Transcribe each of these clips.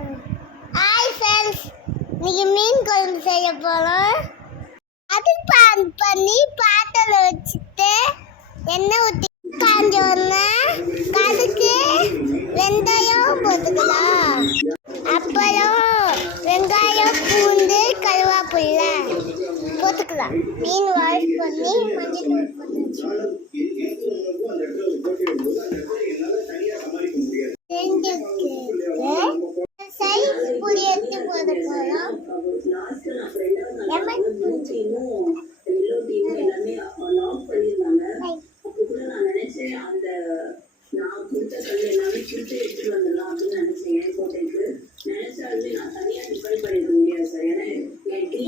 Hi friends இன்னைக்கு மீன் குழம்பு செய்ய போகிறோம் அது பான் பண்ணி பாத்திரம் வச்சுட்டு எண்ணெய் ஊற்றி காஞ்ச உடனே கடுகு வெந்தயம் போட்டுக்கலாம். அப்புறம் வெங்காயம் பூண்டு கருவேப்பிலை போட்டுக்கலாம். மீன் வாஷ் பண்ணி மஞ்சள் தூள் போட்டு செஞ்சுக்கிட்டு சைஸ் புளி எடுத்து போட போகிறோம்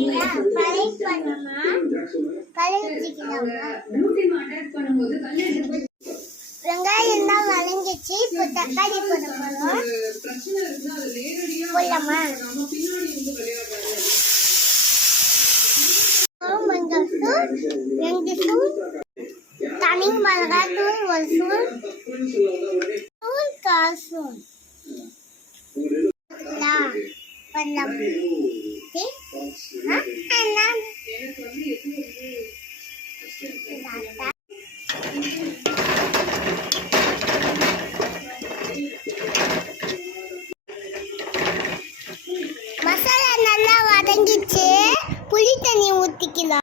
லெமன் பழைய பண்ணமா பழைய வச்சுக்கலாமா வெங்காயம் தான் வதங்கிச்சு இப்போ தக்காளி போட போகிறோம் போடலாமா மஞ்சள் தூள் ரெண்டு தூள் தனி மிளகாய் தூள் ஒரு தூள் தூள் காசும் பண்ணலாம் சரி? ஆ, என்ன? இதாத்தா. மசாலா நல்லா வதங்கிச்சு புளி தண்ணி ஊற்றிக்கலாம்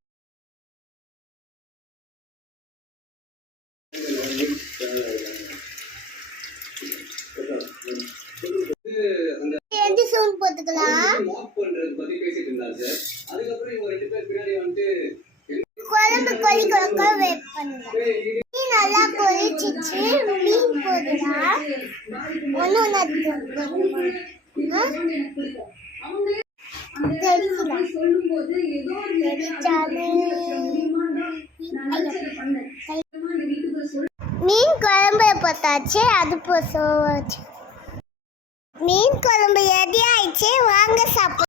குழம்பு கொதி கொதிக்க வெயிட் பண்ணுங்க மீன் நல்லா கொதிச்சிச்சு மீன் போடலாம் ஒன்று ஒன்று தெரிக்கலாம் மீன் குழம்பு அது போச்சு மீன் குழம்பு ரெடி ஆயிடுச்சு வாங்க சாப்பிட